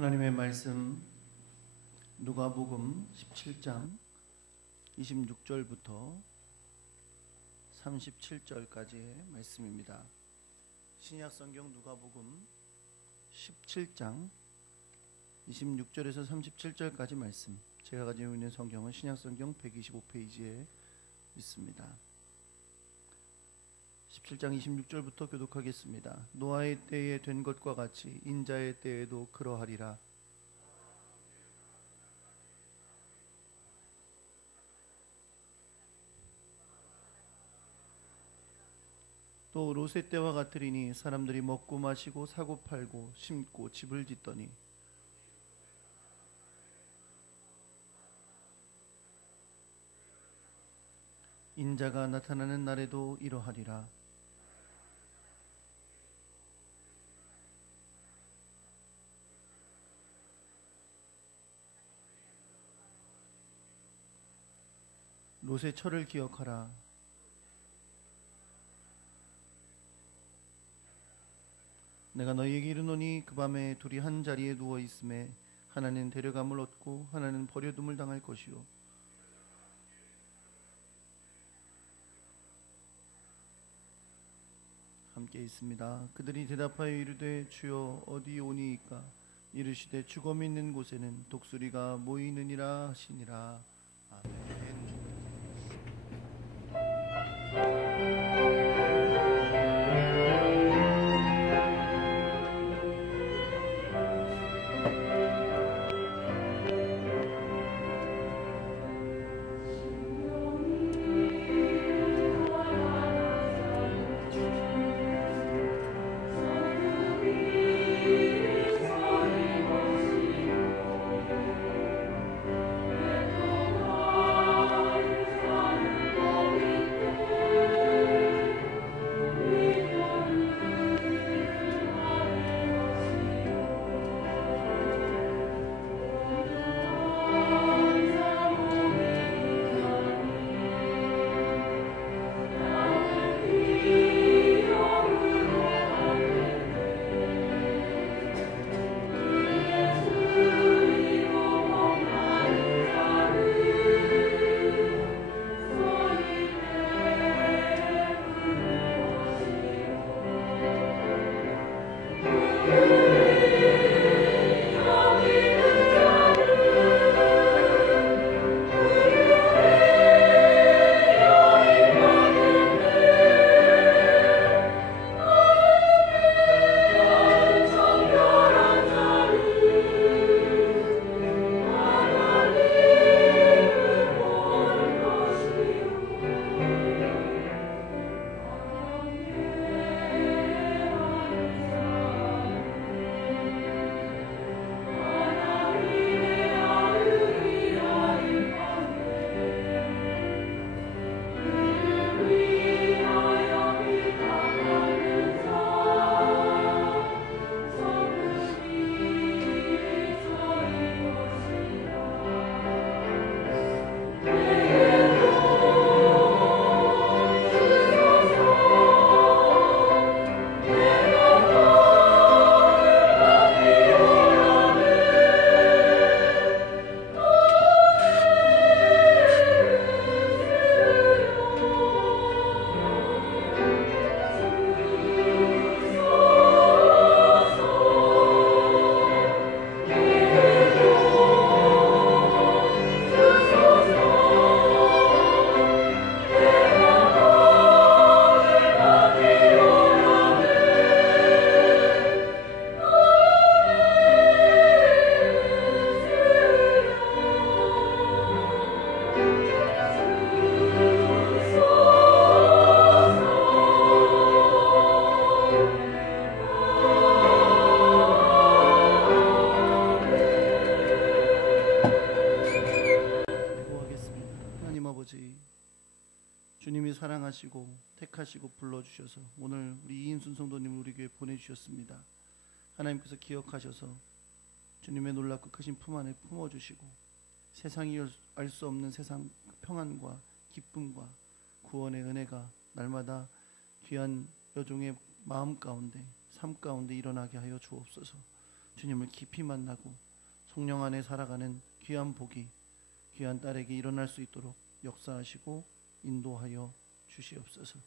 하나님의 말씀 누가복음 17장 26절부터 37절까지의 말씀입니다. 신약성경 누가복음 17장 26절에서 37절까지 말씀, 제가 가지고 있는 성경은 신약성경 125페이지에 있습니다. 17장 26절부터 교독하겠습니다. 노아의 때에 된 것과 같이 인자의 때에도 그러하리라. 또 롯의 때와 같으리니 사람들이 먹고 마시고 사고 팔고 심고 집을 짓더니 인자가 나타나는 날에도 이러하리라. 롯의 철을 기억하라. 내가 너희에게 이르노니 그 밤에 둘이 한 자리에 누워 있음에 하나는 데려감을 얻고 하나는 버려둠을 당할 것이요 함께 있습니다. 그들이 대답하여 이르되 주여 어디 오니이까? 이르시되 죽음이 있는 곳에는 독수리가 모이느니라 하시니라. 아멘. 주님이 사랑하시고 택하시고 불러주셔서 오늘 우리 이인순 성도님을 우리 교회에 보내주셨습니다. 하나님께서 기억하셔서 주님의 놀랍고 크신 품 안에 품어주시고 세상이 알 수 없는 세상 평안과 기쁨과 구원의 은혜가 날마다 귀한 여종의 마음 가운데 삶 가운데 일어나게 하여 주옵소서. 주님을 깊이 만나고 성령 안에 살아가는 귀한 복이 귀한 딸에게 일어날 수 있도록 역사하시고 인도하여 주시옵소서.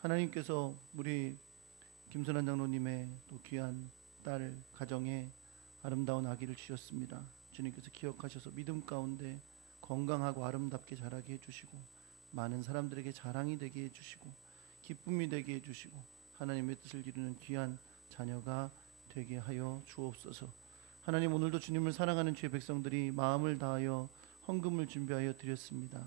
하나님께서 우리 김선한 장로님의 또 귀한 딸 가정에 아름다운 아기를 주셨습니다. 주님께서 기억하셔서 믿음 가운데 건강하고 아름답게 자라게 해주시고 많은 사람들에게 자랑이 되게 해주시고 기쁨이 되게 해주시고 하나님의 뜻을 이루는 귀한 자녀가 되게 하여 주옵소서. 하나님, 오늘도 주님을 사랑하는 주의 백성들이 마음을 다하여 헌금을 준비하여 드렸습니다.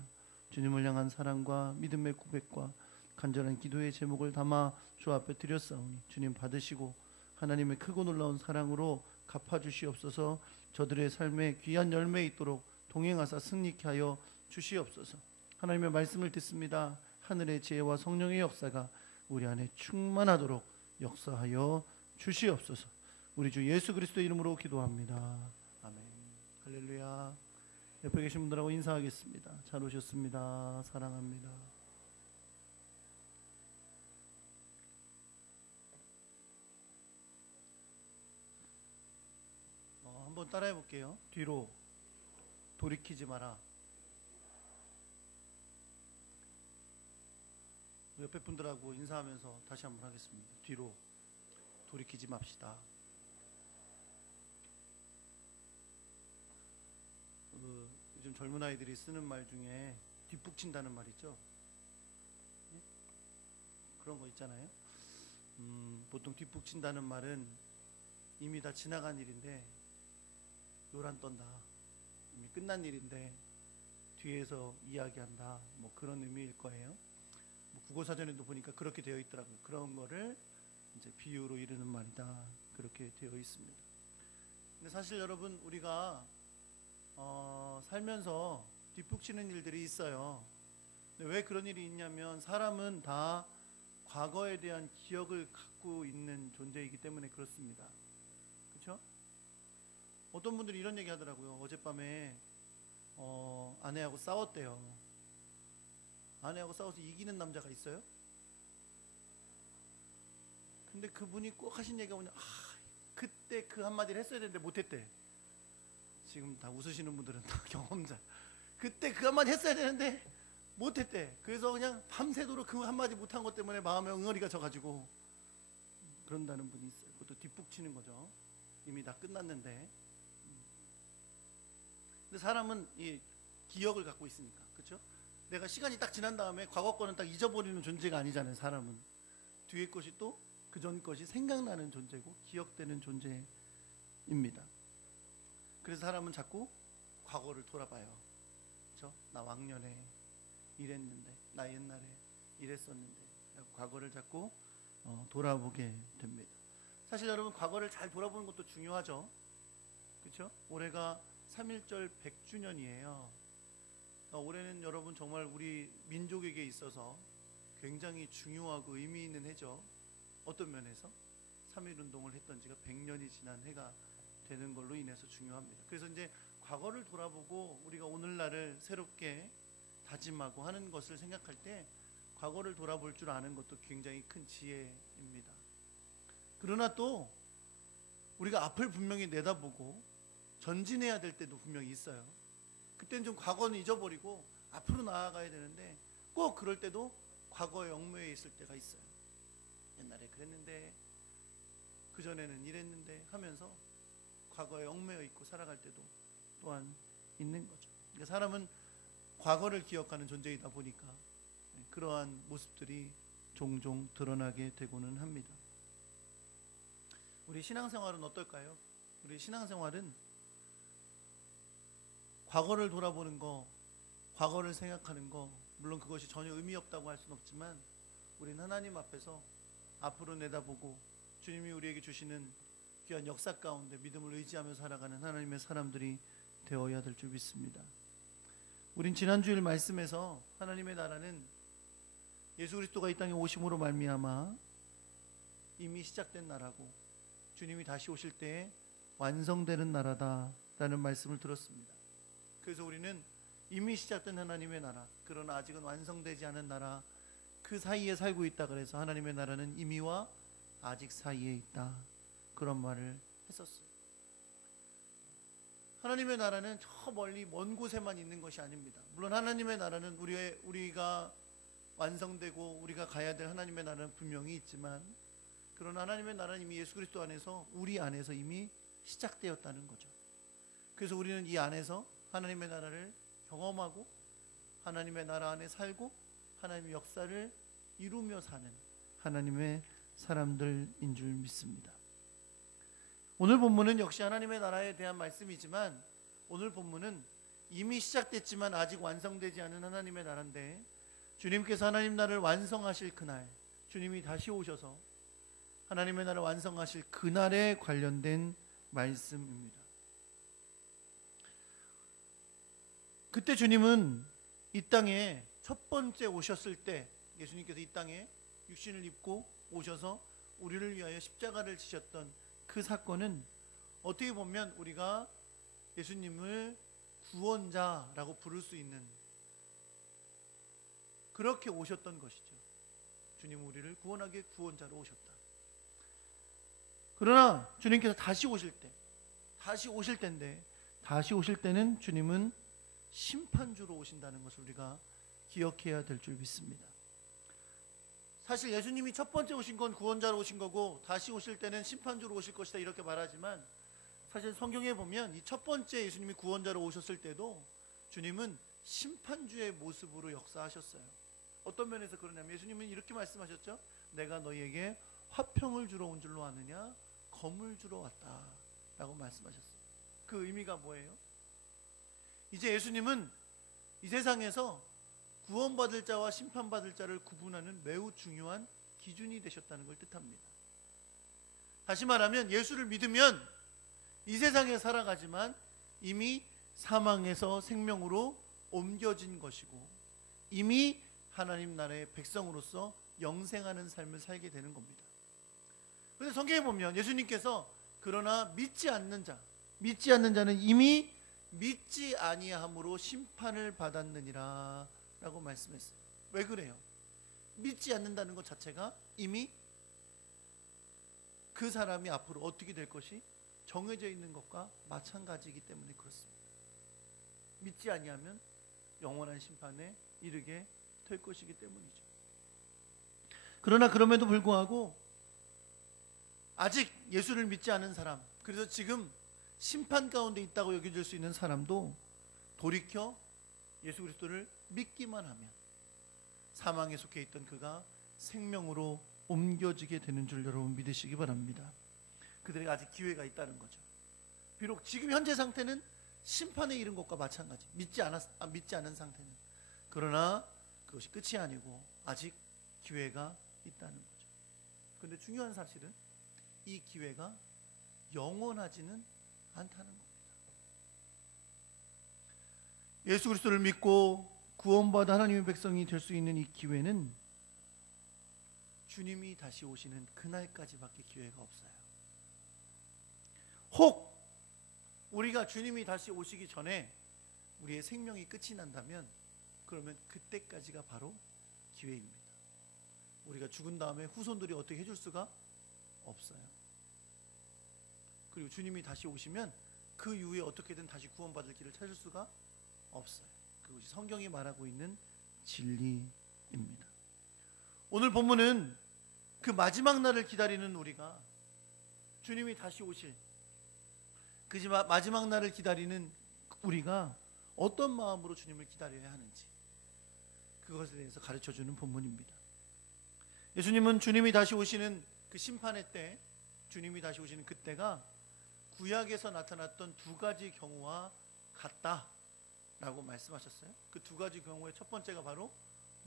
주님을 향한 사랑과 믿음의 고백과 간절한 기도의 제목을 담아 주 앞에 드렸사오니 주님 받으시고 하나님의 크고 놀라운 사랑으로 갚아주시옵소서. 저들의 삶에 귀한 열매 있도록 동행하사 승리케 하여 주시옵소서. 하나님의 말씀을 듣습니다. 하늘의 지혜와 성령의 역사가 우리 안에 충만하도록 역사하여 주시옵소서. 우리 주 예수 그리스도의 이름으로 기도합니다. 아멘. 할렐루야. 옆에 계신 분들하고 인사하겠습니다. 잘 오셨습니다. 사랑합니다. 한번 따라해 볼게요. 뒤로 돌이키지 마라. 옆에 분들하고 인사하면서 다시 한번 하겠습니다. 뒤로 돌이키지 맙시다. 요즘 젊은 아이들이 쓰는 말 중에 뒷북친다는 말 있죠? 예? 그런 거 있잖아요. 보통 뒷북친다는 말은 이미 다 지나간 일인데 요란 떤다, 이미 끝난 일인데 뒤에서 이야기한다, 뭐 그런 의미일 거예요. 뭐 국어사전에도 보니까 그렇게 되어 있더라고요. 그런 거를 이제 비유로 이르는 말이다, 그렇게 되어 있습니다. 근데 사실 여러분, 우리가 살면서 뒷북치는 일들이 있어요. 근데 왜 그런 일이 있냐면 사람은 다 과거에 대한 기억을 갖고 있는 존재이기 때문에 그렇습니다. 그렇죠? 어떤 분들이 이런 얘기 하더라고요. 어젯밤에 아내하고 싸웠대요. 아내하고 싸워서 이기는 남자가 있어요? 근데 그분이 꼭 하신 얘기가 뭐냐, 그때 그 한마디를 했어야 되는데 못했대. 지금 다 웃으시는 분들은 다 경험자. 그때 그 한마디 했어야 되는데 못했대. 그래서 그냥 밤새도록 그 한마디 못한 것 때문에 마음에 응어리가 져가지고 그런다는 분이 있어요. 그것도 뒷북치는 거죠. 이미 다 끝났는데. 근데 사람은 이 기억을 갖고 있으니까, 그렇죠? 내가 시간이 딱 지난 다음에 과거 거는 딱 잊어버리는 존재가 아니잖아요. 사람은 뒤에 것이 또 그 전 것이 생각나는 존재고 기억되는 존재입니다. 그래서 사람은 자꾸 과거를 돌아봐요. 그렇죠? 나 왕년에 이랬는데, 나 옛날에 이랬었는데, 과거를 자꾸 돌아보게 됩니다. 사실 여러분, 과거를 잘 돌아보는 것도 중요하죠. 그렇죠? 올해가 3.1절 100주년이에요. 올해는 여러분 정말 우리 민족에게 있어서 굉장히 중요하고 의미 있는 해죠. 어떤 면에서 3.1운동을 했던 지가 100년이 지난 해가 되는 걸로 인해서 중요합니다. 그래서 이제 과거를 돌아보고 우리가 오늘날을 새롭게 다짐하고 하는 것을 생각할 때 과거를 돌아볼 줄 아는 것도 굉장히 큰 지혜입니다. 그러나 또 우리가 앞을 분명히 내다보고 전진해야 될 때도 분명히 있어요. 그때는 좀 과거는 잊어버리고 앞으로 나아가야 되는데 꼭 그럴 때도 과거에 얽매여 있을 때가 있어요. 옛날에 그랬는데, 그전에는 이랬는데 하면서 과거에 얽매여 있고 살아갈 때도 또한 있는 거죠. 그러니까 사람은 과거를 기억하는 존재이다 보니까 그러한 모습들이 종종 드러나게 되고는 합니다. 우리 신앙생활은 어떨까요? 우리 신앙생활은 과거를 돌아보는 거, 과거를 생각하는 거, 물론 그것이 전혀 의미 없다고 할 수는 없지만 우리는 하나님 앞에서 앞으로 내다보고 주님이 우리에게 주시는 귀한 역사 가운데 믿음을 의지하며 살아가는 하나님의 사람들이 되어야 될 줄 믿습니다. 우린 지난주일 말씀에서 하나님의 나라는 예수 그리스도가 이 땅에 오심으로 말미암아 이미 시작된 나라고 주님이 다시 오실 때에 완성되는 나라다라는 말씀을 들었습니다. 그래서 우리는 이미 시작된 하나님의 나라, 그러나 아직은 완성되지 않은 나라, 그 사이에 살고 있다 그래서 하나님의 나라는 이미와 아직 사이에 있다, 그런 말을 했었어요. 하나님의 나라는 저 멀리 먼 곳에만 있는 것이 아닙니다. 물론 하나님의 나라는 우리가 완성되고 우리가 가야 될 하나님의 나라는 분명히 있지만, 그러나 하나님의 나라는 이미 예수 그리스도 안에서, 우리 안에서 이미 시작되었다는 거죠. 그래서 우리는 이 안에서 하나님의 나라를 경험하고 하나님의 나라 안에 살고 하나님의 역사를 이루며 사는 하나님의 사람들인 줄 믿습니다. 오늘 본문은 역시 하나님의 나라에 대한 말씀이지만, 오늘 본문은 이미 시작됐지만 아직 완성되지 않은 하나님의 나라인데, 주님께서 하나님 나라를 완성하실 그날, 주님이 다시 오셔서 하나님의 나라를 완성하실 그날에 관련된 말씀입니다. 그때 주님은 이 땅에 첫 번째 오셨을 때, 예수님께서 이 땅에 육신을 입고 오셔서 우리를 위하여 십자가를 지셨던 그 사건은 어떻게 보면 우리가 예수님을 구원자라고 부를 수 있는, 그렇게 오셨던 것이죠. 주님은 우리를 구원하기에 구원자로 오셨다. 그러나 주님께서 다시 오실 때는 주님은 심판주로 오신다는 것을 우리가 기억해야 될 줄 믿습니다. 사실 예수님이 첫 번째 오신 건 구원자로 오신 거고, 다시 오실 때는 심판주로 오실 것이다 이렇게 말하지만, 사실 성경에 보면 이 첫 번째 예수님이 구원자로 오셨을 때도 주님은 심판주의 모습으로 역사하셨어요. 어떤 면에서 그러냐면, 예수님은 이렇게 말씀하셨죠. 내가 너희에게 화평을 주러 온 줄로 아느냐, 검을 주러 왔다 라고 말씀하셨어요. 그 의미가 뭐예요? 이제 예수님은 이 세상에서 구원받을 자와 심판받을 자를 구분하는 매우 중요한 기준이 되셨다는 걸 뜻합니다. 다시 말하면 예수를 믿으면 이 세상에 살아가지만 이미 사망에서 생명으로 옮겨진 것이고, 이미 하나님 나라의 백성으로서 영생하는 삶을 살게 되는 겁니다. 그런데 성경에 보면 예수님께서 그러나 믿지 않는 자는 이미 믿지 아니함으로 심판을 받았느니라 라고 말씀했어요. 왜 그래요? 믿지 않는다는 것 자체가 이미 그 사람이 앞으로 어떻게 될 것이 정해져 있는 것과 마찬가지이기 때문에 그렇습니다. 믿지 아니하면 영원한 심판에 이르게 될 것이기 때문이죠. 그러나 그럼에도 불구하고 아직 예수를 믿지 않은 사람, 그래서 지금 심판 가운데 있다고 여겨질 수 있는 사람도 돌이켜 예수 그리스도를 믿기만 하면 사망에 속해 있던 그가 생명으로 옮겨지게 되는 줄 여러분 믿으시기 바랍니다. 그들에게 아직 기회가 있다는 거죠. 비록 지금 현재 상태는 심판에 이른 것과 마찬가지, 믿지 않은 상태는, 그러나 그것이 끝이 아니고 아직 기회가 있다는 거죠. 그런데 중요한 사실은 이 기회가 영원하지는 않다는 겁니다. 예수 그리스도를 믿고 구원받아 하나님의 백성이 될 수 있는 이 기회는 주님이 다시 오시는 그날까지밖에 기회가 없어요. 혹 우리가 주님이 다시 오시기 전에 우리의 생명이 끝이 난다면, 그러면 그때까지가 바로 기회입니다. 우리가 죽은 다음에 후손들이 어떻게 해줄 수가 없어요. 그리고 주님이 다시 오시면 그 이후에 어떻게든 다시 구원받을 길을 찾을 수가 없어요. 그것이 성경이 말하고 있는 진리입니다. 오늘 본문은 그 마지막 날을 기다리는 우리가, 주님이 다시 오실 그 마지막 날을 기다리는 우리가 어떤 마음으로 주님을 기다려야 하는지, 그것에 대해서 가르쳐주는 본문입니다. 예수님은 주님이 다시 오시는 그 심판의 때, 주님이 다시 오시는 그때가 구약에서 나타났던 두 가지 경우와 같다라고 말씀하셨어요. 그 두 가지 경우의 첫 번째가 바로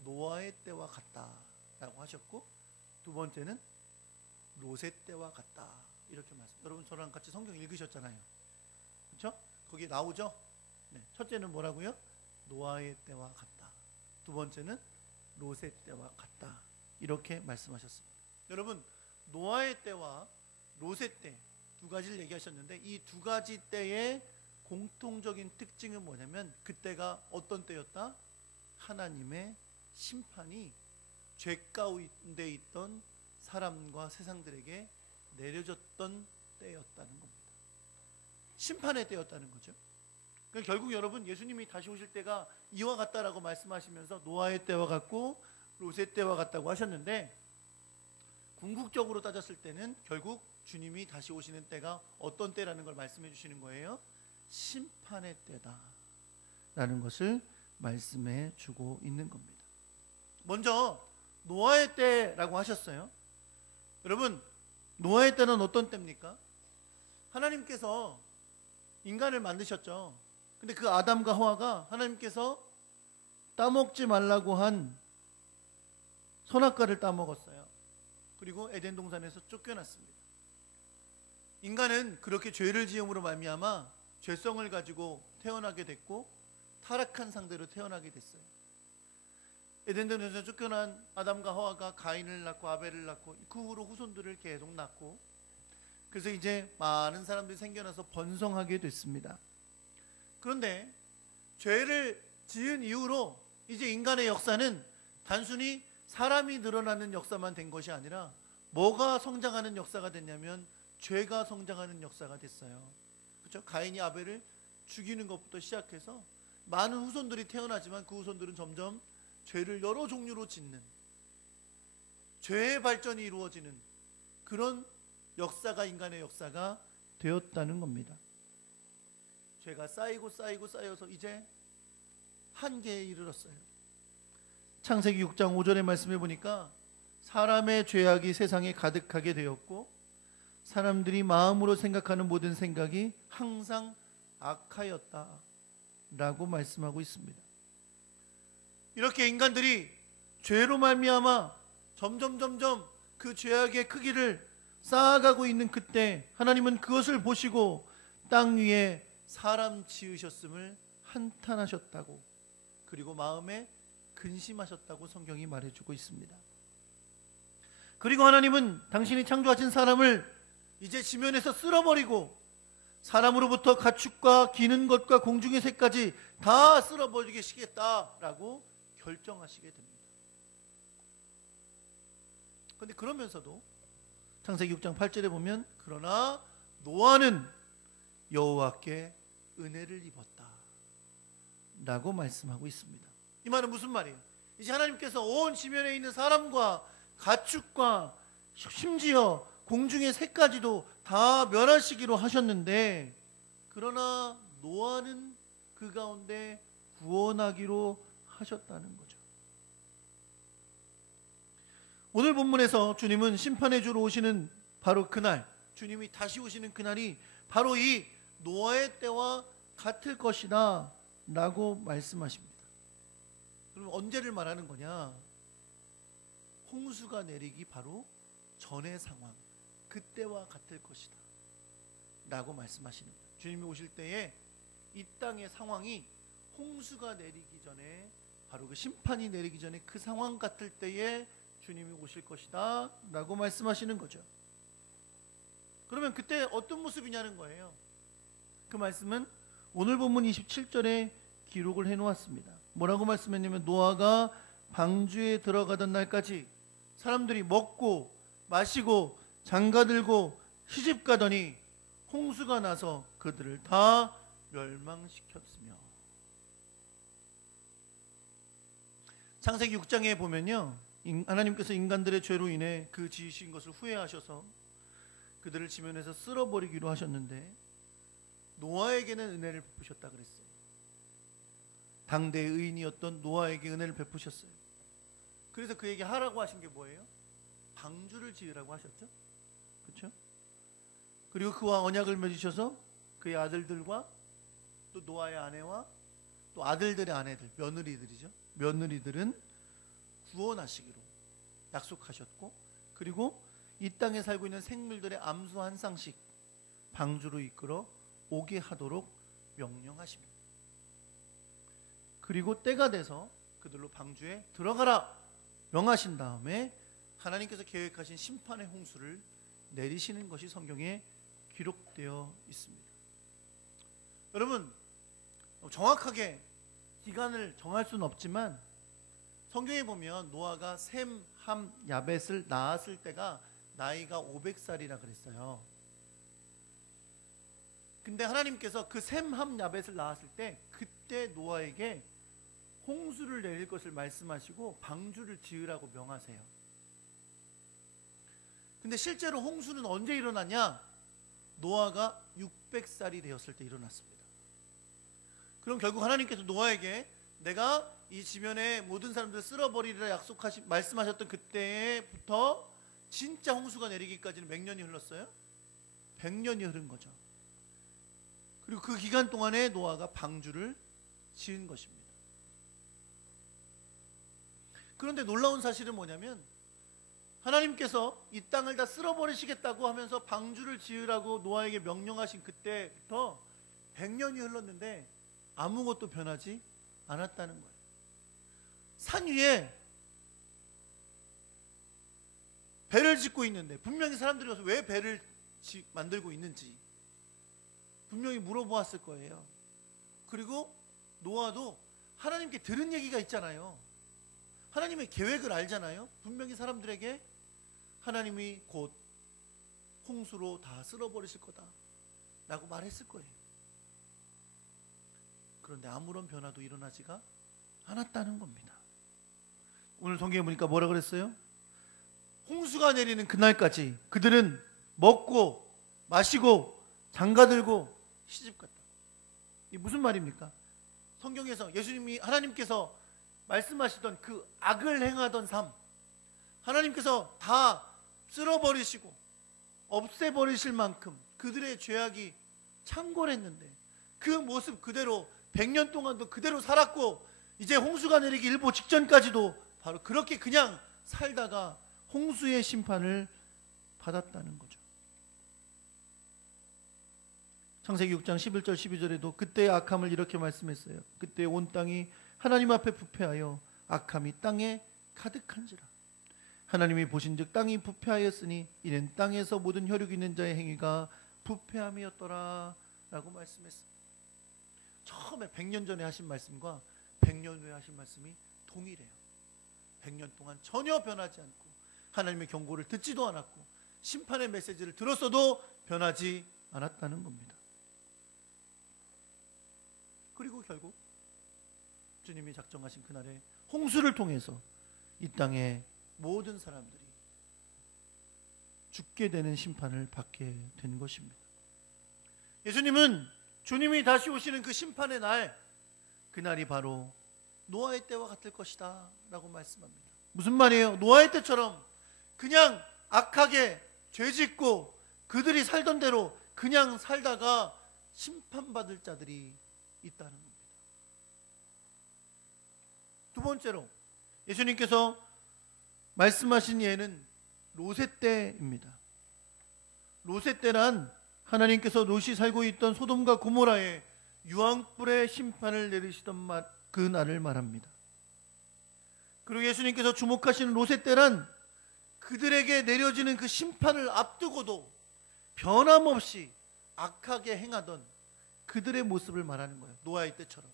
노아의 때와 같다라고 하셨고, 두 번째는 롯의 때와 같다 이렇게 말씀. 여러분 저랑 같이 성경 읽으셨잖아요, 그렇죠? 거기에 나오죠. 네. 첫째는 뭐라고요? 노아의 때와 같다. 두 번째는 롯의 때와 같다 이렇게 말씀하셨습니다. 여러분 노아의 때와 롯의 때 두 가지를 얘기하셨는데, 이 두 가지 때의 공통적인 특징은 뭐냐면, 그때가 어떤 때였다? 하나님의 심판이 죄 가운데 있던 사람과 세상들에게 내려졌던 때였다는 겁니다. 심판의 때였다는 거죠. 그러니까 결국 여러분, 예수님이 다시 오실 때가 이와 같다라고 말씀하시면서 노아의 때와 같고 롯의 때와 같다고 하셨는데, 궁극적으로 따졌을 때는 결국 주님이 다시 오시는 때가 어떤 때라는 걸 말씀해 주시는 거예요. 심판의 때다 라는 것을 말씀해 주고 있는 겁니다. 먼저 노아의 때라고 하셨어요. 여러분, 노아의 때는 어떤 때입니까? 하나님께서 인간을 만드셨죠. 근데 그 아담과 하와가 하나님께서 따먹지 말라고 한 선악과를 따먹었어요. 그리고 에덴 동산에서 쫓겨났습니다. 인간은 그렇게 죄를 지음으로 말미암아 죄성을 가지고 태어나게 됐고 타락한 상대로 태어나게 됐어요. 에덴 동산에서 쫓겨난 아담과 하와가 가인을 낳고 아벨을 낳고 그 후로 후손들을 계속 낳고, 그래서 이제 많은 사람들이 생겨나서 번성하게 됐습니다. 그런데 죄를 지은 이후로 이제 인간의 역사는 단순히 사람이 늘어나는 역사만 된 것이 아니라 뭐가 성장하는 역사가 됐냐면 죄가 성장하는 역사가 됐어요. 그렇죠? 가인이 아벨을 죽이는 것부터 시작해서 많은 후손들이 태어나지만 그 후손들은 점점 죄를 여러 종류로 짓는, 죄의 발전이 이루어지는 그런 역사가 인간의 역사가 되었다는 겁니다. 죄가 쌓이고 쌓여서 이제 한계에 이르렀어요. 창세기 6장 5절의 말씀해 보니까 사람의 죄악이 세상에 가득하게 되었고 사람들이 마음으로 생각하는 모든 생각이 항상 악하였다 라고 말씀하고 있습니다. 이렇게 인간들이 죄로 말미암아 점점 그 죄악의 크기를 쌓아가고 있는 그때 하나님은 그것을 보시고 땅 위에 사람 지으셨음을 한탄하셨다고, 그리고 마음에 근심하셨다고 성경이 말해주고 있습니다. 그리고 하나님은 당신이 창조하신 사람을 이제 지면에서 쓸어버리고 사람으로부터 가축과 기는 것과 공중의 새까지 다 쓸어버리시겠다라고 결정하시게 됩니다. 그런데 그러면서도 창세기 6장 8절에 보면 그러나 노아는 여호와께 은혜를 입었다 라고 말씀하고 있습니다. 이 말은 무슨 말이에요? 이제 하나님께서 온 지면에 있는 사람과 가축과 심지어 공중의 새까지도 다 멸하시기로 하셨는데, 그러나 노아는 그 가운데 구원하기로 하셨다는 거죠. 오늘 본문에서 주님은 심판의 주로 오시는 바로 그날, 주님이 다시 오시는 그날이 바로 이 노아의 때와 같을 것이다 라고 말씀하십니다. 그럼 언제를 말하는 거냐? 홍수가 내리기 바로 전의 상황, 그때와 같을 것이다 라고 말씀하시는 거예요. 주님이 오실 때에 이 땅의 상황이 홍수가 내리기 전에, 바로 그 심판이 내리기 전에 그 상황 같을 때에 주님이 오실 것이다 라고 말씀하시는 거죠. 그러면 그때 어떤 모습이냐는 거예요. 그 말씀은 오늘 본문 27절에 기록을 해놓았습니다. 뭐라고 말씀했냐면 노아가 방주에 들어가던 날까지 사람들이 먹고 마시고 장가들고 시집가더니 홍수가 나서 그들을 다 멸망시켰으며. 창세기 6장에 보면요, 하나님께서 인간들의 죄로 인해 그 지으신 것을 후회하셔서 그들을 지면에서 쓸어버리기로 하셨는데 노아에게는 은혜를 베푸셨다 그랬어요. 당대의 의인이었던 노아에게 은혜를 베푸셨어요. 그래서 그에게 하라고 하신 게 뭐예요? 방주를 지으라고 하셨죠. 그렇죠? 그리고 그와 언약을 맺으셔서 그의 아들들과 또 노아의 아내와 또 아들들의 아내들, 며느리들이죠. 며느리들은 구원하시기로 약속하셨고, 그리고 이 땅에 살고 있는 생물들의 암수 한 쌍씩 방주로 이끌어 오게 하도록 명령하십니다. 그리고 때가 돼서 그들로 방주에 들어가라 명하신 다음에 하나님께서 계획하신 심판의 홍수를 내리시는 것이 성경에 기록되어 있습니다. 여러분, 정확하게 기간을 정할 수는 없지만 성경에 보면 노아가 셈, 함, 야벳을 낳았을 때가 나이가 500살이라 그랬어요. 근데 하나님께서 그 셈 함 야벳을 낳았을 때 그때 노아에게 홍수를 내릴 것을 말씀하시고 방주를 지으라고 명하세요. 근데 실제로 홍수는 언제 일어났냐? 노아가 600살이 되었을 때 일어났습니다. 그럼 결국 하나님께서 노아에게 내가 이 지면의 모든 사람들을 쓸어버리리라 말씀하셨던 그때부터 진짜 홍수가 내리기까지는 몇 년이 흘렀어요? 100년이 흐른 거죠. 그리고 그 기간 동안에 노아가 방주를 지은 것입니다. 그런데 놀라운 사실은 뭐냐면 하나님께서 이 땅을 다 쓸어버리시겠다고 하면서 방주를 지으라고 노아에게 명령하신 그때부터 100년이 흘렀는데 아무것도 변하지 않았다는 거예요. 산 위에 배를 짓고 있는데 분명히 사람들이 와서 왜 배를 만들고 있는지 분명히 물어보았을 거예요. 그리고 노아도 하나님께 들은 얘기가 있잖아요. 하나님의 계획을 알잖아요. 분명히 사람들에게 하나님이 곧 홍수로 다 쓸어버리실 거다 라고 말했을 거예요. 그런데 아무런 변화도 일어나지가 않았다는 겁니다. 오늘 성경에 보니까 뭐라 그랬어요? 홍수가 내리는 그날까지 그들은 먹고 마시고 장가들고 시집갔다. 이게 무슨 말입니까? 성경에서 예수님이 하나님께서 말씀하시던 그 악을 행하던 삶, 하나님께서 다 쓸어버리시고 없애버리실 만큼 그들의 죄악이 창궐했는데 그 모습 그대로 100년 동안도 그대로 살았고 이제 홍수가 내리기 일보 직전까지도 바로 그렇게 그냥 살다가 홍수의 심판을 받았다는 거죠. 창세기 6장 11절 12절에도 그때의 악함을 이렇게 말씀했어요. 그때 온 땅이 하나님 앞에 부패하여 악함이 땅에 가득한지라. 하나님이 보신즉 땅이 부패하였으니 이는 땅에서 모든 혈육 있는 자의 행위가 부패함이었더라 라고 말씀했습니다. 처음에 100년 전에 하신 말씀과 100년 후에 하신 말씀이 동일해요. 100년 동안 전혀 변하지 않고 하나님의 경고를 듣지도 않았고 심판의 메시지를 들었어도 변하지 않았다는 겁니다. 그리고 결국 주님이 작정하신 그날에 홍수를 통해서 이 땅의 모든 사람들이 죽게 되는 심판을 받게 된 것입니다. 예수님은 주님이 다시 오시는 그 심판의 날, 그날이 바로 노아의 때와 같을 것이다 라고 말씀합니다. 무슨 말이에요? 노아의 때처럼 그냥 악하게 죄짓고 그들이 살던 대로 그냥 살다가 심판받을 자들이 있다는 겁니다. 두 번째로 예수님께서 말씀하신 예는 롯의 때입니다. 롯의 때란 하나님께서 롯이 살고 있던 소돔과 고모라에 유황불의 심판을 내리시던 그 날을 말합니다. 그리고 예수님께서 주목하시는 롯의 때란 그들에게 내려지는 그 심판을 앞두고도 변함없이 악하게 행하던 그들의 모습을 말하는 거예요. 노아의 때처럼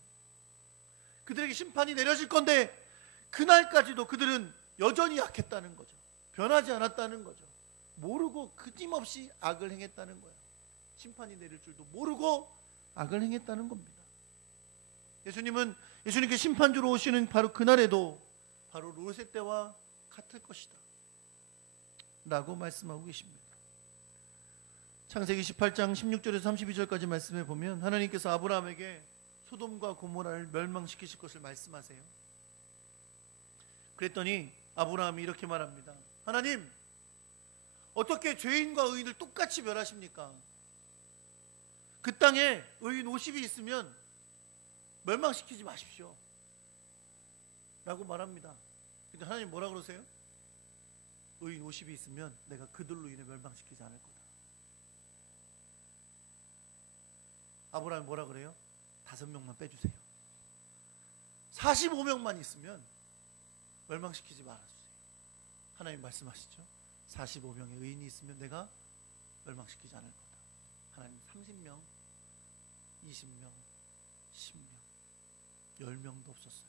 그들에게 심판이 내려질 건데 그날까지도 그들은 여전히 악했다는 거죠. 변하지 않았다는 거죠. 모르고 끊임없이 악을 행했다는 거예요. 심판이 내릴 줄도 모르고 악을 행했다는 겁니다. 예수님께 심판주로 오시는 바로 그날에도 바로 롯의 때와 같을 것이다 라고 말씀하고 계십니다. 창세기 18장 16절에서 32절까지 말씀해 보면 하나님께서 아브라함에게 소돔과 고모라를 멸망시키실 것을 말씀하세요. 그랬더니 아브라함이 이렇게 말합니다. 하나님, 어떻게 죄인과 의인을 똑같이 멸하십니까? 그 땅에 의인 50이 있으면 멸망시키지 마십시오 라고 말합니다. 근데 하나님 뭐라 그러세요? 의인 50이 있으면 내가 그들로 인해 멸망시키지 않을 거다. 아브라함이 뭐라 그래요? 5명만 빼주세요. 45명만 있으면 멸망시키지 말아주세요. 하나님 말씀하시죠. 45명의 의인이 있으면 내가 멸망시키지 않을 거다. 하나님 30명, 20명, 10명, 10명도 없었어요.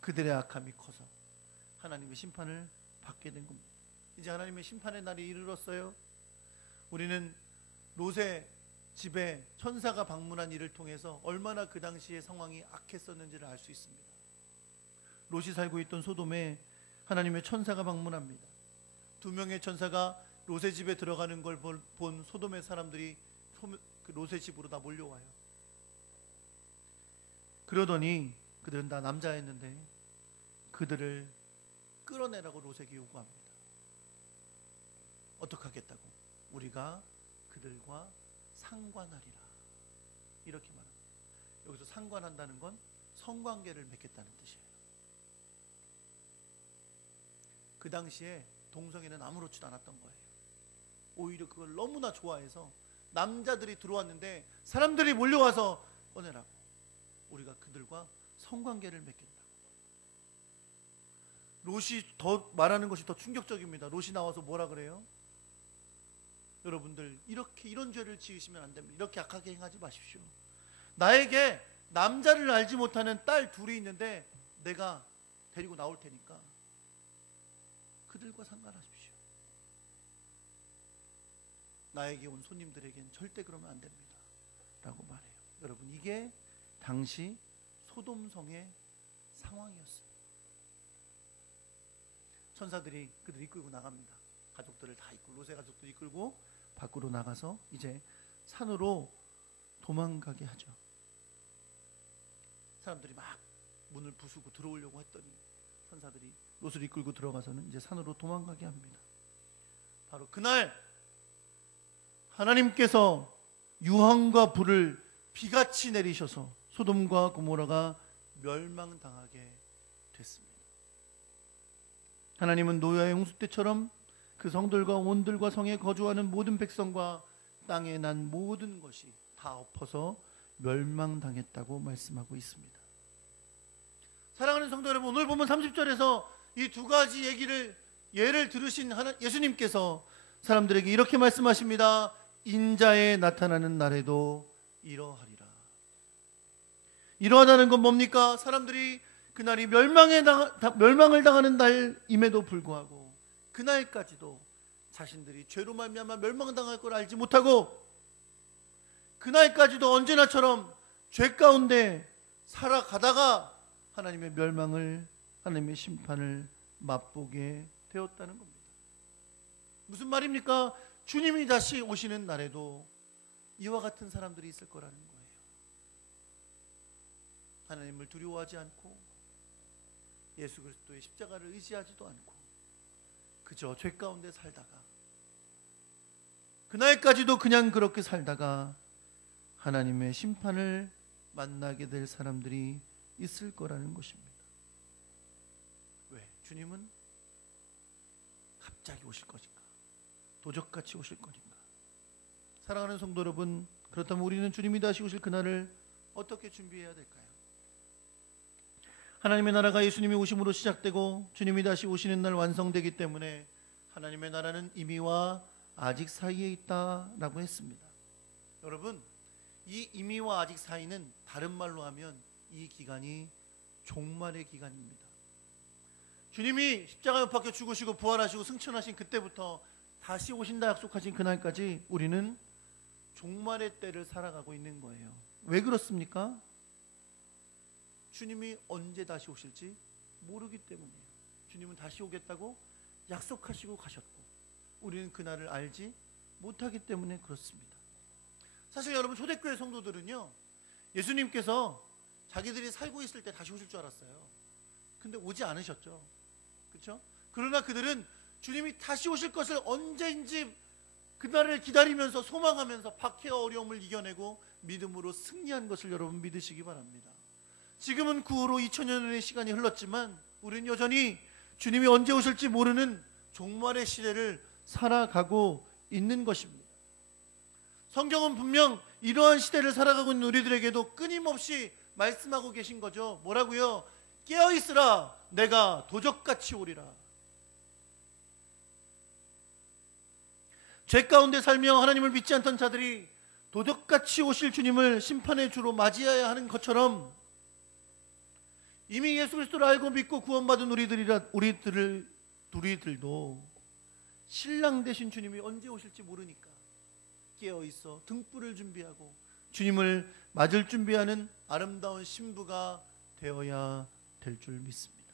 그들의 악함이 커서 하나님의 심판을 받게 된 겁니다. 이제 하나님의 심판의 날이 이르렀어요. 우리는 롯의 집에 천사가 방문한 일을 통해서 얼마나 그 당시의 상황이 악했었는지를 알 수 있습니다. 롯이 살고 있던 소돔에 하나님의 천사가 방문합니다. 2명의 천사가 롯의 집에 들어가는 걸 본 소돔의 사람들이 롯의 집으로 다 몰려와요. 그러더니 그들은 다 남자였는데 그들을 끌어내라고 롯에게 요구합니다. 어떻게 하겠다고? 우리가 그들과 상관하리라, 이렇게 말합니다. 여기서 상관한다는 건 성관계를 맺겠다는 뜻이에요. 그 당시에 동성애는 아무렇지도 않았던 거예요. 오히려 그걸 너무나 좋아해서 남자들이 들어왔는데 사람들이 몰려와서 꺼내라고, 우리가 그들과 성관계를 맺겠다고. 롯이 더 말하는 것이 더 충격적입니다. 롯이 나와서 뭐라 그래요? 여러분들 이런 죄를 지으시면 안 됩니다. 이렇게 악하게 행하지 마십시오. 나에게 남자를 알지 못하는 딸 둘이 있는데 내가 데리고 나올 테니까 그들과 상관하십시오. 나에게 온 손님들에겐 절대 그러면 안 됩니다 라고 말해요. 여러분, 이게 당시 소돔성의 상황이었습니다. 천사들이 그들 이끌고 나갑니다. 가족들을 다 이끌고, 롯의 가족들 이끌고 밖으로 나가서 이제 산으로 도망가게 하죠. 사람들이 막 문을 부수고 들어오려고 했더니 천사들이 롯을 이끌고 들어가서는 이제 산으로 도망가게 합니다. 바로 그날 하나님께서 유황과 불을 비같이 내리셔서 소돔과 고모라가 멸망당하게 됐습니다. 하나님은 노아의 홍수 때처럼 그 성들과 온들과 성에 거주하는 모든 백성과 땅에 난 모든 것이 다 엎어서 멸망당했다고 말씀하고 있습니다. 사랑하는 성도 여러분, 오늘 보면 30절에서 이 두 가지 예를 들으신 예수님께서 사람들에게 이렇게 말씀하십니다. 인자에 나타나는 날에도 이러하리라. 이러하다는 건 뭡니까? 사람들이 그날이 멸망을 당하는 날임에도 불구하고 그날까지도 자신들이 죄로 말미암아 멸망당할 걸 알지 못하고 그날까지도 언제나처럼 죄 가운데 살아가다가 하나님의 멸망을, 하나님의 심판을 맛보게 되었다는 겁니다. 무슨 말입니까? 주님이 다시 오시는 날에도 이와 같은 사람들이 있을 거라는 거예요. 하나님을 두려워하지 않고 예수 그리스도의 십자가를 의지하지도 않고 그저 죄 가운데 살다가 그날까지도 그냥 그렇게 살다가 하나님의 심판을 만나게 될 사람들이 있을 거라는 것입니다. 왜? 주님은 갑자기 오실 것인가? 도적같이 오실 것인가? 사랑하는 성도 여러분, 그렇다면 우리는 주님이 다시 오실 그날을 어떻게 준비해야 될까요? 하나님의 나라가 예수님이 오심으로 시작되고 주님이 다시 오시는 날 완성되기 때문에 하나님의 나라는 이미와 아직 사이에 있다라고 했습니다. 여러분, 이 이미와 아직 사이는 다른 말로 하면 이 기간이 종말의 기간입니다. 주님이 십자가에 못 박혀 죽으시고 부활하시고 승천하신 그때부터 다시 오신다 약속하신 그날까지 우리는 종말의 때를 살아가고 있는 거예요. 왜 그렇습니까? 주님이 언제 다시 오실지 모르기 때문이에요. 주님은 다시 오겠다고 약속하시고 가셨고 우리는 그날을 알지 못하기 때문에 그렇습니다. 사실 여러분, 초대교회 성도들은요, 예수님께서 자기들이 살고 있을 때 다시 오실 줄 알았어요. 근데 오지 않으셨죠. 그렇죠? 그러나 그들은 주님이 다시 오실 것을 언제인지 그날을 기다리면서 소망하면서 박해와 어려움을 이겨내고 믿음으로 승리한 것을 여러분 믿으시기 바랍니다. 지금은 그 후로 2000년의 시간이 흘렀지만 우리는 여전히 주님이 언제 오실지 모르는 종말의 시대를 살아가고 있는 것입니다. 성경은 분명 이러한 시대를 살아가고 있는 우리들에게도 끊임없이 말씀하고 계신 거죠. 뭐라고요? 깨어있으라, 내가 도적같이 오리라. 죄 가운데 살며 하나님을 믿지 않던 자들이 도적같이 오실 주님을 심판의 주로 맞이해야 하는 것처럼 이미 예수 그리스도를 알고 믿고 구원받은 우리들도 신랑 되신 주님이 언제 오실지 모르니까 깨어 있어 등불을 준비하고 주님을 맞을 준비하는 아름다운 신부가 되어야 될 줄 믿습니다.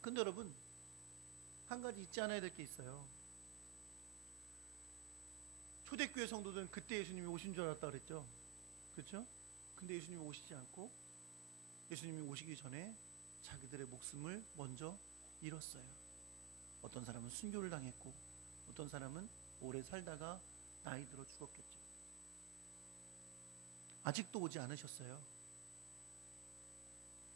근데 여러분, 한 가지 잊지 않아야 될 게 있어요. 초대교회 성도들은 그때 예수님이 오신 줄 알았다 그랬죠. 그렇죠? 근데 예수님이 오시지 않고 예수님이 오시기 전에 자기들의 목숨을 먼저 잃었어요. 어떤 사람은 순교를 당했고 어떤 사람은 오래 살다가 나이 들어 죽었겠죠. 아직도 오지 않으셨어요.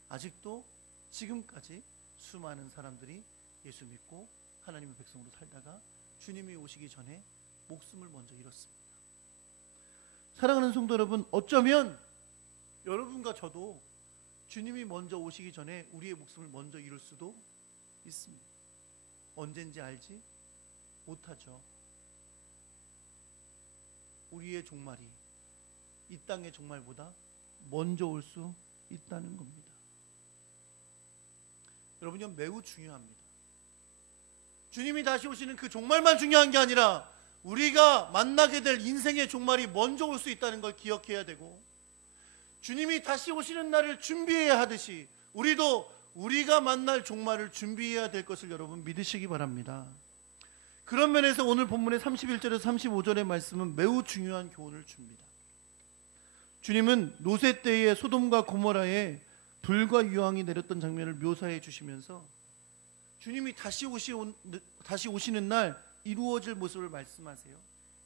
아직도 지금까지 수많은 사람들이 예수 믿고 하나님의 백성으로 살다가 주님이 오시기 전에 목숨을 먼저 잃었습니다. 사랑하는 성도 여러분, 어쩌면 여러분과 저도 주님이 먼저 오시기 전에 우리의 목숨을 먼저 잃을 수도 있습니다. 언젠지 알지 못하죠. 우리의 종말이 이 땅의 종말보다 먼저 올 수 있다는 겁니다. 여러분, 이건 매우 중요합니다. 주님이 다시 오시는 그 종말만 중요한 게 아니라 우리가 만나게 될 인생의 종말이 먼저 올 수 있다는 걸 기억해야 되고, 주님이 다시 오시는 날을 준비해야 하듯이 우리도 우리가 만날 종말을 준비해야 될 것을 여러분 믿으시기 바랍니다. 그런 면에서 오늘 본문의 31절에서 35절의 말씀은 매우 중요한 교훈을 줍니다. 주님은 노세 때의 소돔과 고모라에 불과 유황이 내렸던 장면을 묘사해 주시면서 주님이 다시 오시는 날 이루어질 모습을 말씀하세요.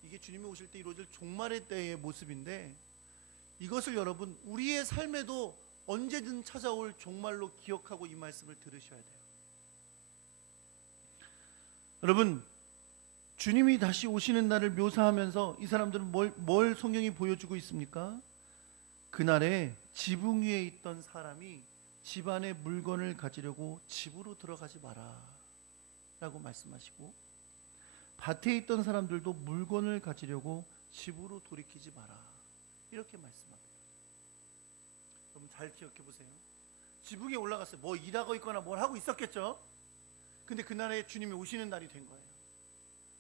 이게 주님이 오실 때 이루어질 종말의 때의 모습인데, 이것을 여러분 우리의 삶에도 언제든 찾아올 종말로 기억하고 이 말씀을 들으셔야 돼요. 여러분, 주님이 다시 오시는 날을 묘사하면서 이 사람들은 뭘 성경이 보여주고 있습니까? 그날에 지붕 위에 있던 사람이 집안의 물건을 가지려고 집으로 들어가지 마라 라고 말씀하시고, 밭에 있던 사람들도 물건을 가지려고 집으로 돌이키지 마라 이렇게 말씀합니다. 여러분 잘 기억해 보세요. 지붕에 올라갔어요. 뭐 일하고 있거나 뭘 하고 있었겠죠. 근데 그날에 주님이 오시는 날이 된 거예요.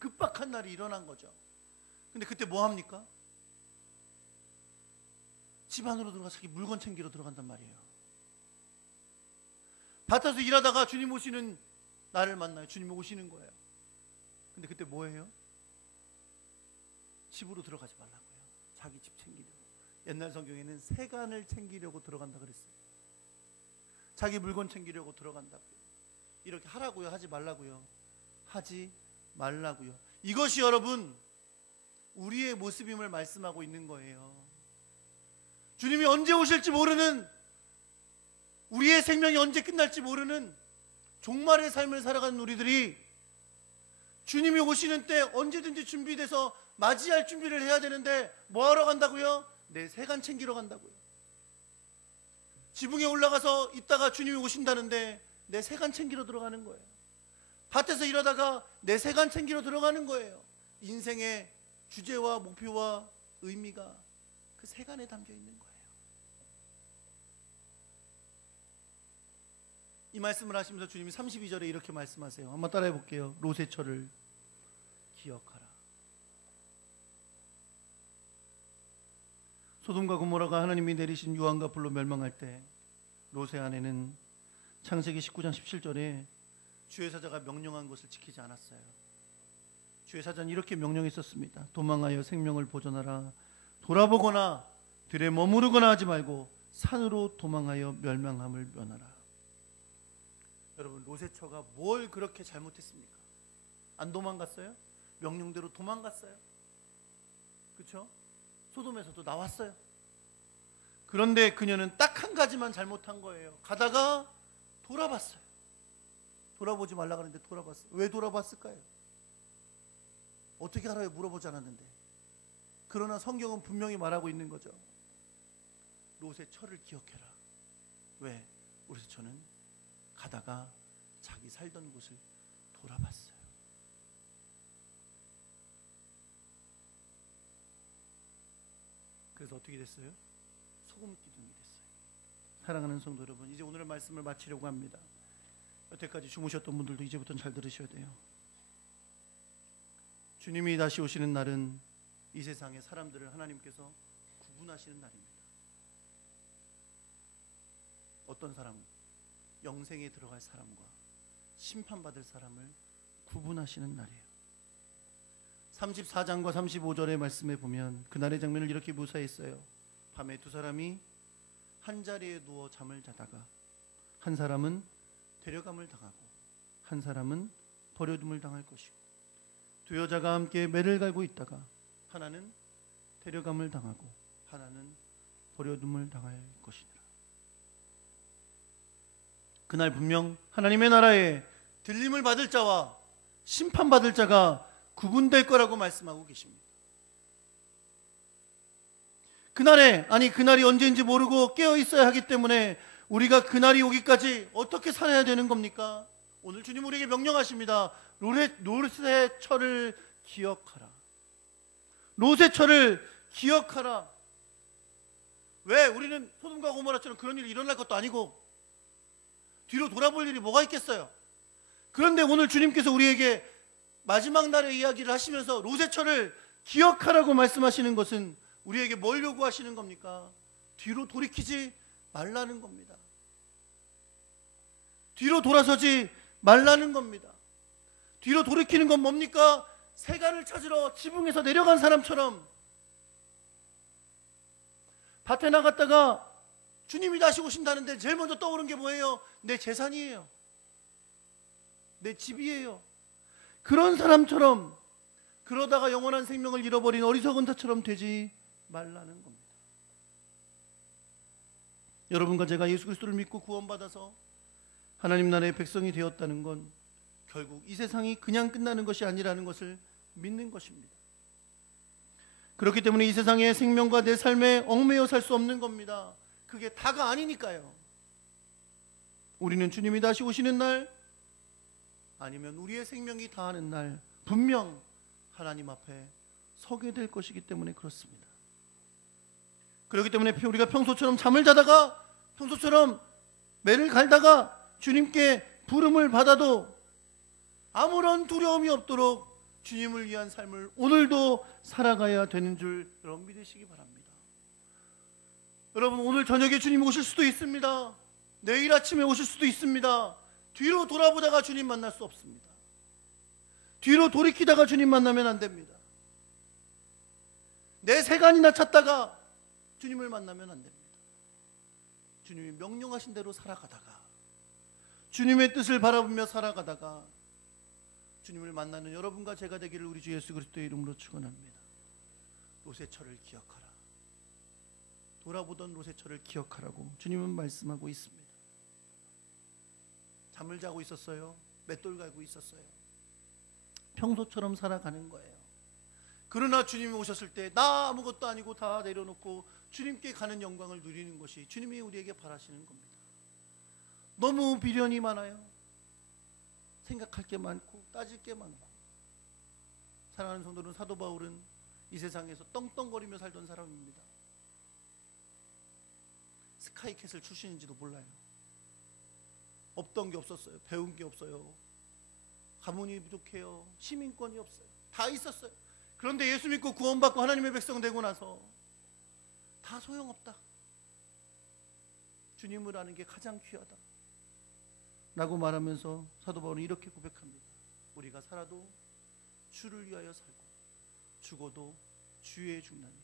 급박한 날이 일어난 거죠. 근데 그때 뭐 합니까? 집 안으로 들어가서 자기 물건 챙기러 들어간단 말이에요. 밭에서 일하다가 주님 오시는 날을 만나요. 주님이 오시는 거예요. 근데 그때 뭐 해요? 집으로 들어가지 말라고요. 자기 집 챙기려고. 옛날 성경에는 세간을 챙기려고 들어간다 그랬어요. 자기 물건 챙기려고 들어간다고요. 이렇게 하라고요? 하지 말라고요? 하지 말라고요. 이것이 여러분 우리의 모습임을 말씀하고 있는 거예요. 주님이 언제 오실지 모르는, 우리의 생명이 언제 끝날지 모르는 종말의 삶을 살아가는 우리들이 주님이 오시는 때 언제든지 준비돼서 맞이할 준비를 해야 되는데 뭐 하러 간다고요? 내 세간 챙기러 간다고요. 지붕에 올라가서 있다가 주님이 오신다는데 내 세간 챙기러 들어가는 거예요. 밭에서 일하다가 내 세간 챙기러 들어가는 거예요. 인생의 주제와 목표와 의미가 그 세간에 담겨 있는 거예요. 이 말씀을 하시면서 주님이 32절에 이렇게 말씀하세요. 한번 따라해 볼게요. 롯의 기억하라. 소돔과 고모라가 하나님이 내리신 유황과 불로 멸망할 때 롯의 아내는 창세기 19장 17절에 주의 사자가 명령한 것을 지키지 않았어요. 주의 사자는 이렇게 명령했었습니다. 도망하여 생명을 보존하라. 돌아보거나 들에 머무르거나 하지 말고 산으로 도망하여 멸망함을 면하라. 여러분, 롯의 처가 뭘 그렇게 잘못했습니까? 안 도망갔어요? 명령대로 도망갔어요. 그렇죠? 소돔에서도 나왔어요. 그런데 그녀는 딱 한 가지만 잘못한 거예요. 가다가 돌아봤어요. 돌아보지 말라 그랬는데 돌아봤어요. 왜 돌아봤을까요? 어떻게 알아요? 물어보지 않았는데. 그러나 성경은 분명히 말하고 있는 거죠. 롯의 처를 기억해라. 왜? 롯의 처는 가다가 자기 살던 곳을 돌아봤어요. 그래서 어떻게 됐어요? 소금 기둥이 됐어요. 사랑하는 성도 여러분, 이제 오늘의 말씀을 마치려고 합니다. 여태까지 주무셨던 분들도 이제부터는 잘 들으셔야 돼요. 주님이 다시 오시는 날은 이 세상의 사람들을 하나님께서 구분하시는 날입니다. 어떤 사람, 영생에 들어갈 사람과 심판받을 사람을 구분하시는 날이에요. 34장과 35절의 말씀에 보면 그날의 장면을 이렇게 묘사했어요. 밤에 두 사람이 한 자리에 누워 잠을 자다가 한 사람은 데려감을 당하고 한 사람은 버려둠을 당할 것이고, 두 여자가 함께 매를 갈고 있다가 하나는 데려감을 당하고 하나는 버려둠을 당할 것이니라. 그날 분명 하나님의 나라에 들림을 받을 자와 심판받을 자가 구분될 거라고 말씀하고 계십니다. 그날에, 아니 그날이 언제인지 모르고 깨어 있어야 하기 때문에 우리가 그날이 오기까지 어떻게 살아야 되는 겁니까? 오늘 주님 우리에게 명령하십니다. 롯의 철을 기억하라. 롯의 철을 기억하라. 왜? 우리는 소돔과 고모라처럼 그런 일이 일어날 것도 아니고 뒤로 돌아볼 일이 뭐가 있겠어요? 그런데 오늘 주님께서 우리에게 마지막 날의 이야기를 하시면서 롯의 철을 기억하라고 말씀하시는 것은 우리에게 뭘 요구하시는 겁니까? 뒤로 돌이키지 말라는 겁니다. 뒤로 돌아서지 말라는 겁니다. 뒤로 돌이키는 건 뭡니까? 새간을 찾으러 지붕에서 내려간 사람처럼 밭에 나갔다가 주님이 다시 오신다는데 제일 먼저 떠오른 게 뭐예요? 내 재산이에요. 내 집이에요. 그런 사람처럼, 그러다가 영원한 생명을 잃어버린 어리석은 자처럼 되지 말라는 겁니다. 여러분과 제가 예수 그리스도를 믿고 구원받아서 하나님 나라의 백성이 되었다는 건 결국 이 세상이 그냥 끝나는 것이 아니라는 것을 믿는 것입니다. 그렇기 때문에 이 세상의 생명과 내 삶에 얽매여 살 수 없는 겁니다. 그게 다가 아니니까요. 우리는 주님이 다시 오시는 날, 아니면 우리의 생명이 다하는 날 분명 하나님 앞에 서게 될 것이기 때문에 그렇습니다. 그렇기 때문에 우리가 평소처럼 잠을 자다가, 평소처럼 매를 갈다가 주님께 부름을 받아도 아무런 두려움이 없도록 주님을 위한 삶을 오늘도 살아가야 되는 줄 여러분 믿으시기 바랍니다. 여러분, 오늘 저녁에 주님 오실 수도 있습니다. 내일 아침에 오실 수도 있습니다. 뒤로 돌아보다가 주님 만날 수 없습니다. 뒤로 돌이키다가 주님 만나면 안 됩니다. 내 세간이나 찾다가 주님을 만나면 안 됩니다. 주님이 명령하신 대로 살아가다가, 주님의 뜻을 바라보며 살아가다가 주님을 만나는 여러분과 제가 되기를 우리 주 예수 그리스도의 이름으로 축원합니다. 롯의 철을 기억하라. 돌아보던 롯의 철을 기억하라고 주님은 말씀하고 있습니다. 잠을 자고 있었어요. 맷돌 갈고 있었어요. 평소처럼 살아가는 거예요. 그러나 주님이 오셨을 때 나 아무것도 아니고 다 내려놓고 주님께 가는 영광을 누리는 것이 주님이 우리에게 바라시는 겁니다. 너무 비련이 많아요. 생각할 게 많고 따질 게 많고. 사랑하는 성도는, 사도 바울은 이 세상에서 떵떵거리며 살던 사람입니다. 스카이캐슬 출신인지도 몰라요. 없던 게 없었어요. 배운 게 없어요. 가문이 부족해요. 시민권이 없어요. 다 있었어요. 그런데 예수 믿고 구원받고 하나님의 백성 되고 나서 다 소용없다. 주님을 아는 게 가장 귀하다 라고 말하면서 사도 바울은 이렇게 고백합니다. 우리가 살아도 주를 위하여 살고 죽어도 주의 죽나니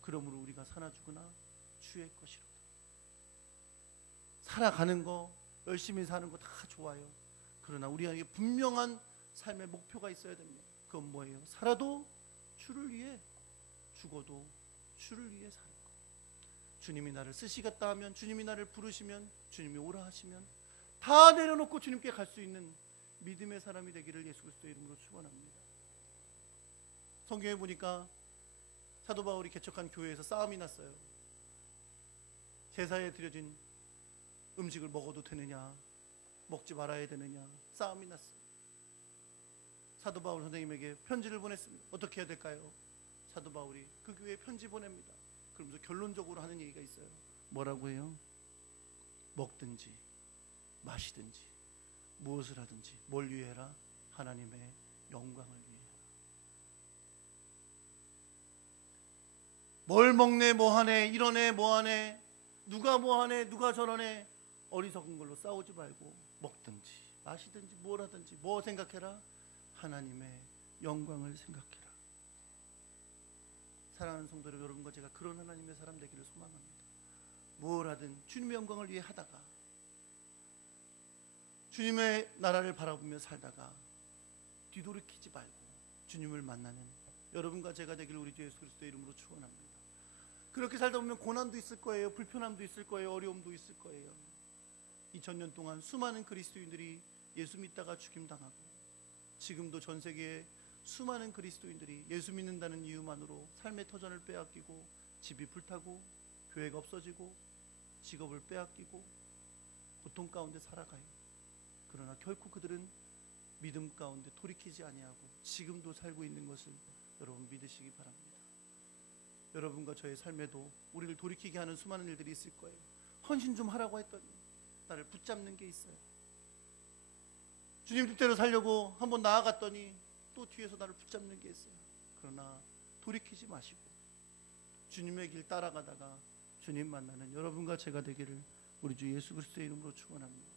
그러므로 우리가 사나 죽으나 주의 것이로다. 살아가는 거, 열심히 사는 거 다 좋아요. 그러나 우리에게 분명한 삶의 목표가 있어야 됩니다. 그건 뭐예요? 살아도 주를 위해, 죽어도 주를 위해 사는 것. 주님이 나를 쓰시겠다 하면, 주님이 나를 부르시면, 주님이 오라 하시면 다 내려놓고 주님께 갈 수 있는 믿음의 사람이 되기를 예수 그리스도의 이름으로 축원합니다. 성경에 보니까 사도 바울이 개척한 교회에서 싸움이 났어요. 제사에 드려진 음식을 먹어도 되느냐, 먹지 말아야 되느냐 싸움이 났어요. 사도 바울 선생님에게 편지를 보냈습니다. 어떻게 해야 될까요? 사도 바울이 그 교회에 편지 보냅니다. 그러면서 결론적으로 하는 얘기가 있어요. 뭐라고 해요? 먹든지 마시든지 무엇을 하든지 뭘 위해라? 하나님의 영광을 위해라. 뭘 먹네 뭐하네 이러네 뭐하네 누가 뭐하네 누가 저러네 어리석은 걸로 싸우지 말고 먹든지 마시든지 뭘 하든지 뭐 생각해라? 하나님의 영광을 생각해라. 사랑하는 성도 여러분과 제가 그런 하나님의 사람 되기를 소망합니다. 뭘 하든 주님의 영광을 위해 하다가 주님의 나라를 바라보며 살다가 뒤돌이키지 말고 주님을 만나는 여러분과 제가 되기를 우리 주 예수 그리스도의 이름으로 축원합니다. 그렇게 살다 보면 고난도 있을 거예요. 불편함도 있을 거예요. 어려움도 있을 거예요. 2000년 동안 수많은 그리스도인들이 예수 믿다가 죽임당하고 지금도 전 세계에 수많은 그리스도인들이 예수 믿는다는 이유만으로 삶의 터전을 빼앗기고 집이 불타고 교회가 없어지고 직업을 빼앗기고 고통 가운데 살아가요. 그러나 결코 그들은 믿음 가운데 돌이키지 아니하고 지금도 살고 있는 것을 여러분 믿으시기 바랍니다. 여러분과 저의 삶에도 우리를 돌이키게 하는 수많은 일들이 있을 거예요. 헌신 좀 하라고 했더니 나를 붙잡는 게 있어요. 주님 뜻대로 살려고 한번 나아갔더니 또 뒤에서 나를 붙잡는 게 있어요. 그러나 돌이키지 마시고 주님의 길 따라가다가 주님 만나는 여러분과 제가 되기를 우리 주 예수 그리스도의 이름으로 축원합니다.